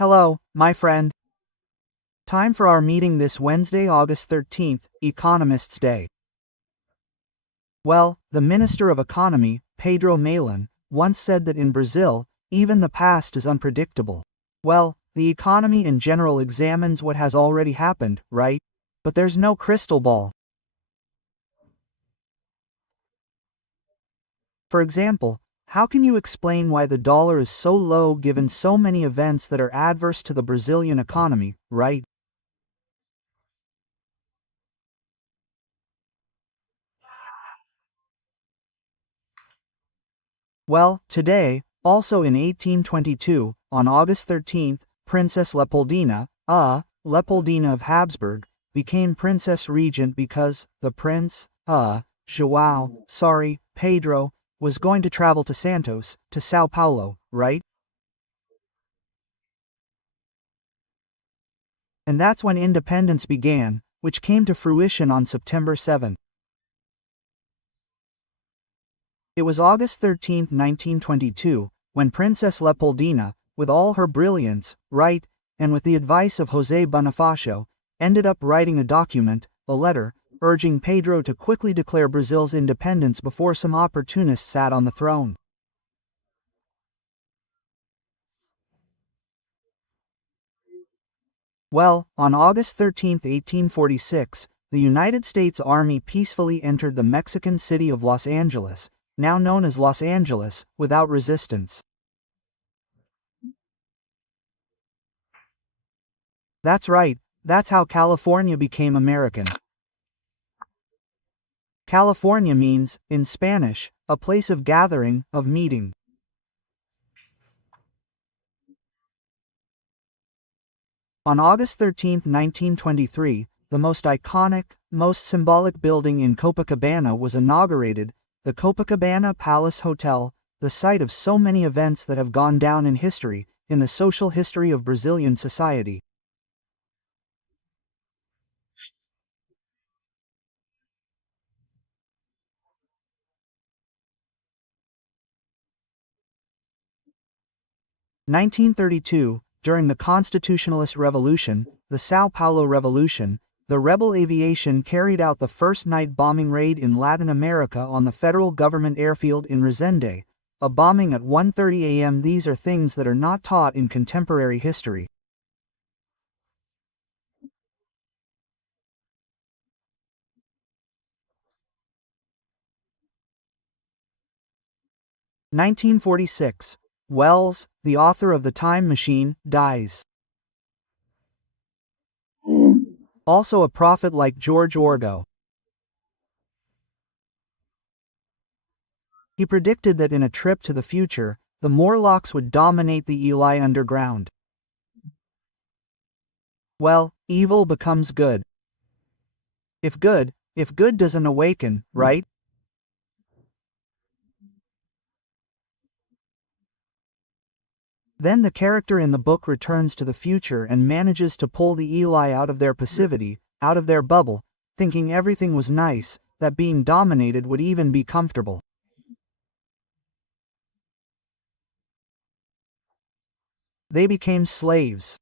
Hello, my friend. Time for our meeting this Wednesday, August 13th, Economists' Day. Well, the Minister of Economy, Pedro Malin, once said that in Brazil, even the past is unpredictable. Well, the economy in general examines what has already happened, right? But there's no crystal ball. For example, how can you explain why the dollar is so low given so many events that are adverse to the Brazilian economy, right? Well, today, also in 1822, on August 13th, Princess Leopoldina, Leopoldina of Habsburg, became Princess Regent because the Prince, Pedro, was going to travel to Santos, to Sao Paulo, right? And that's when independence began, which came to fruition on September 7th. It was August 13th, 1922, when Princess Leopoldina, with all her brilliance, right, and with the advice of José Bonifacio, ended up writing a document, a letter, urging Pedro to quickly declare Brazil's independence before some opportunists sat on the throne. Well, on August 13, 1846, the United States Army peacefully entered the Mexican city of Los Angeles, now known as Los Angeles, without resistance. That's right, that's how California became American. California means, in Spanish, a place of gathering, of meeting. On August 13, 1923, the most iconic, most symbolic building in Copacabana was inaugurated, the Copacabana Palace Hotel, the site of so many events that have gone down in history, in the social history of Brazilian society. In 1932, during the Constitutionalist Revolution, the Sao Paulo Revolution, the rebel aviation carried out the first night bombing raid in Latin America on the federal government airfield in Resende, a bombing at 1:30 a.m. These are things that are not taught in contemporary history. In 1946, Wells, the author of The Time Machine, dies. Also a prophet like George Orwell. He predicted that in A Trip to the Future, the Morlocks would dominate the Eli underground. Well, evil becomes good. If good doesn't awaken, right? Then the character in the book returns to the future and manages to pull the Eli out of their passivity, out of their bubble, thinking everything was nice, that being dominated would even be comfortable. They became slaves.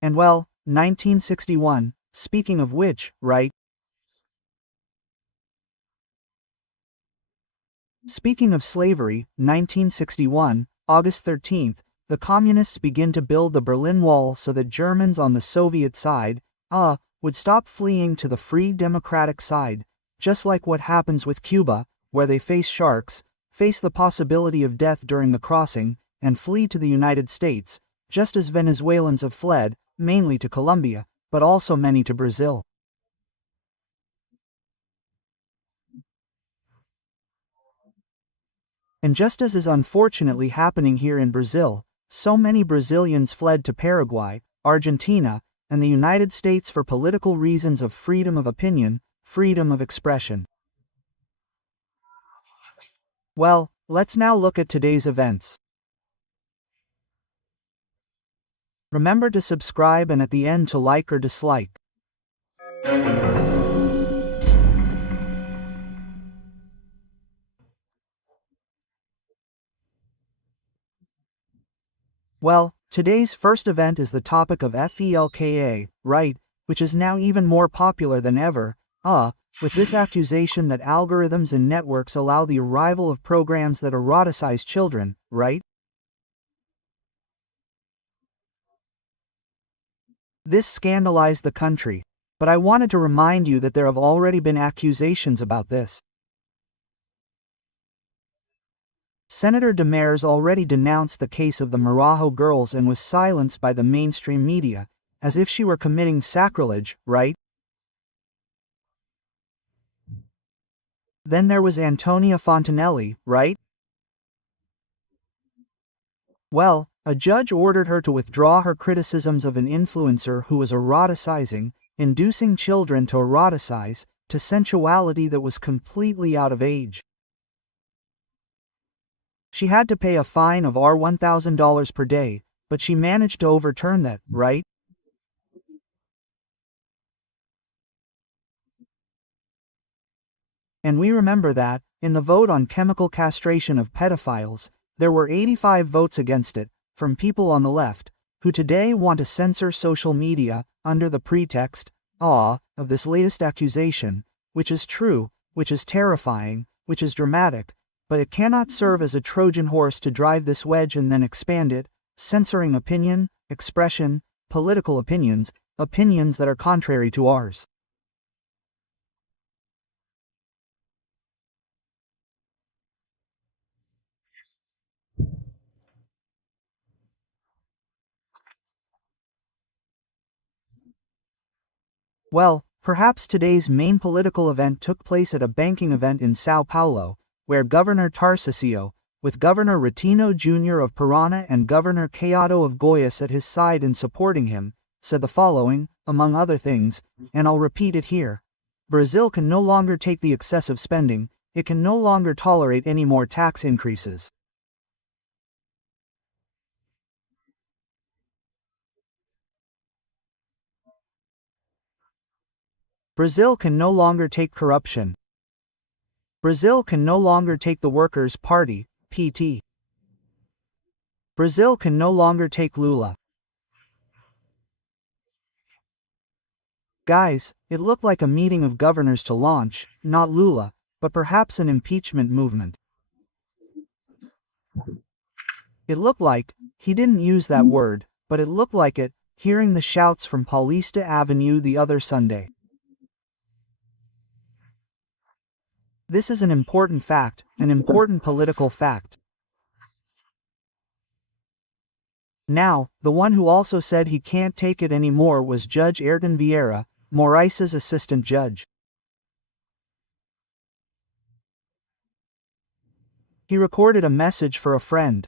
And well, 1961, speaking of which, right? Speaking of slavery, 1961, August 13th, the communists begin to build the Berlin Wall so that Germans on the Soviet side, would stop fleeing to the free democratic side, just like what happens with Cuba, where they face sharks, face the possibility of death during the crossing, and flee to the United States, just as Venezuelans have fled, mainly to Colombia, but also many to Brazil. And just as is unfortunately happening here in Brazil, so many Brazilians fled to Paraguay, Argentina, and the United States for political reasons of freedom of opinion, freedom of expression. Well, let's now look at today's events. Remember to subscribe and at the end to like or dislike. Well, Today's first event is the topic of FELKA, right, which is now even more popular than ever, with this accusation that algorithms and networks allow the arrival of programs that eroticize children, right? This scandalized the country, but I wanted to remind you that there have already been accusations about this. Senator Demers already denounced the case of the Marajo girls and was silenced by the mainstream media, as if she were committing sacrilege, right? Then there was Antonia Fontanelli, right? Well, a judge ordered her to withdraw her criticisms of an influencer who was eroticizing, inducing children to eroticize, to sensuality that was completely out of age. She had to pay a fine of $1,000 per day, but she managed to overturn that, right? And we remember that, in the vote on chemical castration of pedophiles, there were 85 votes against it, from people on the left, who today want to censor social media, under the pretext, of this latest accusation, which is true, which is terrifying, which is dramatic, but it cannot serve as a Trojan horse to drive this wedge and then expand it, censoring opinion, expression, political opinions, opinions that are contrary to ours. Well, perhaps today's main political event took place at a banking event in Sao Paulo, where Governor Tarcísio, with Governor Retino Jr. of Parana and Governor Caiado of Goiás at his side in supporting him, said the following, among other things, and I'll repeat it here. Brazil can no longer take the excessive spending, it can no longer tolerate any more tax increases. Brazil can no longer take corruption. Brazil can no longer take the Workers' Party, PT. Brazil can no longer take Lula. Guys, it looked like a meeting of governors to launch, not Lula, but perhaps an impeachment movement. It looked like, he didn't use that word, but it looked like it, hearing the shouts from Paulista Avenue the other Sunday. This is an important fact, an important political fact. Now, the one who also said he can't take it anymore was Judge Ayrton Vieira, Moraes' assistant judge. He recorded a message for a friend.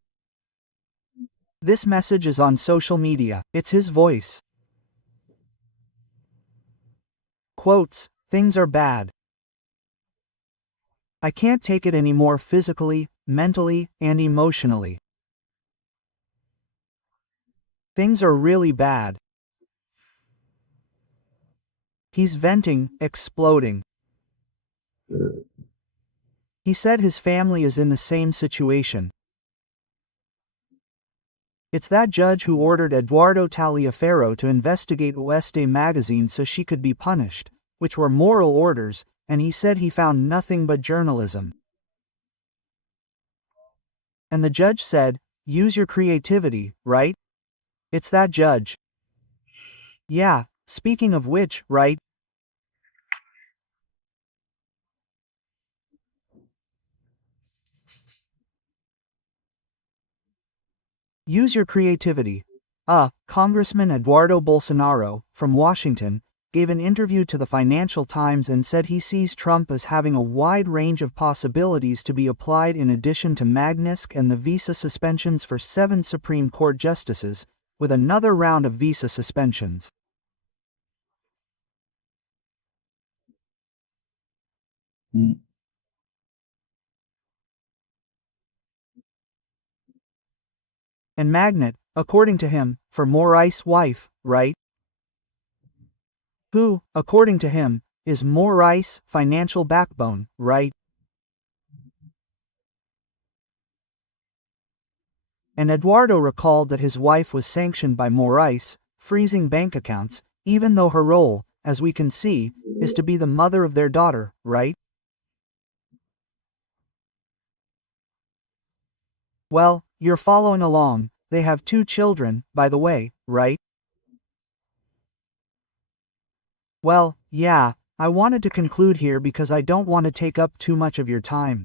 This message is on social media, it's his voice. Quotes, "Things are bad. I can't take it anymore physically, mentally, and emotionally. Things are really bad." He's venting, exploding. He said his family is in the same situation. It's that judge who ordered Eduardo Taliaferro to investigate Oeste magazine so she could be punished, which were moral orders, and he said he found nothing but journalism. And the judge said, use your creativity, right? It's that judge. Yeah, speaking of which, right? Use your creativity. Congressman Eduardo Bolsonaro, from Washington, gave an interview to the Financial Times and said he sees Trump as having a wide range of possibilities to be applied in addition to Magnitsky and the visa suspensions for 7 Supreme Court justices, with another round of visa suspensions. And Magnet, according to him, for Moraes' wife, right? Who, according to him, is Moraes' financial backbone, right? And Eduardo recalled that his wife was sanctioned by Moraes, freezing bank accounts, even though her role, as we can see, is to be the mother of their daughter, right? Well, you're following along. They have 2 children, by the way, right? Well, yeah, I wanted to conclude here because I don't want to take up too much of your time.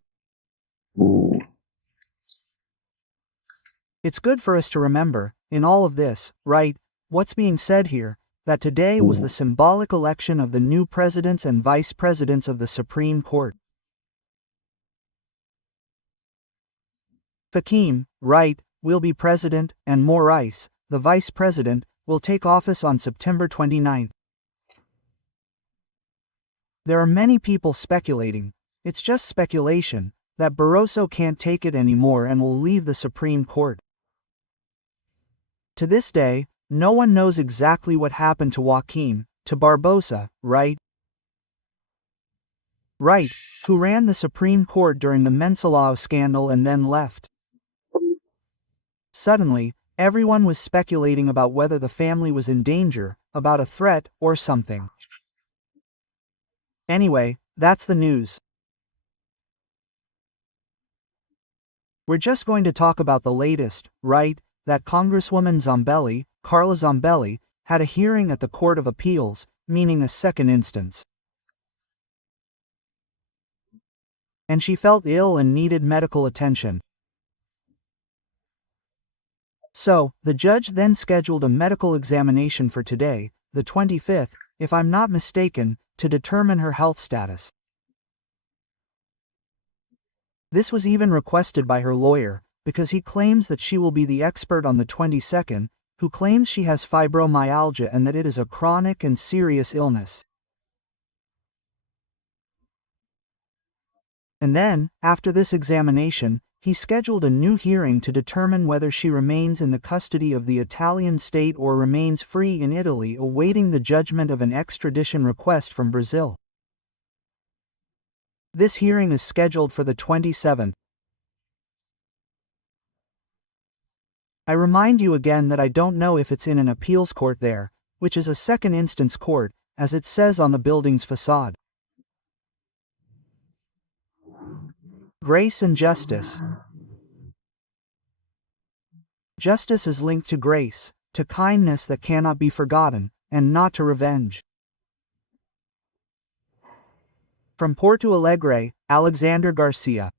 It's good for us to remember, in all of this, right, what's being said here, that today was the symbolic election of the new presidents and vice presidents of the Supreme Court. Fakim, right, will be president, and Moraes, the vice president, will take office on September 29. There are many people speculating, it's just speculation, that Barroso can't take it anymore and will leave the Supreme Court. To this day, no one knows exactly what happened to Joaquim, to Barbosa, right? Right, who ran the Supreme Court during the Mensalão scandal and then left. Suddenly, everyone was speculating about whether the family was in danger, about a threat, or something. Anyway, that's the news. We're just going to talk about the latest, right, that Congresswoman Zambelli, Carla Zambelli, had a hearing at the Court of Appeals, meaning a second instance. And she felt ill and needed medical attention. So, the judge then scheduled a medical examination for today, the 25th, if I'm not mistaken, to determine her health status. This was even requested by her lawyer, because he claims that she will be the expert on the 22nd, who claims she has fibromyalgia and that it is a chronic and serious illness. And then, after this examination, he scheduled a new hearing to determine whether she remains in the custody of the Italian state or remains free in Italy awaiting the judgment of an extradition request from Brazil. This hearing is scheduled for the 27th. I remind you again that I don't know if it's in an appeals court there, which is a second instance court, as it says on the building's facade. Grace and justice. Justice is linked to grace, to kindness that cannot be forgotten, and not to revenge. From Porto Alegre, Alexandre Garcia.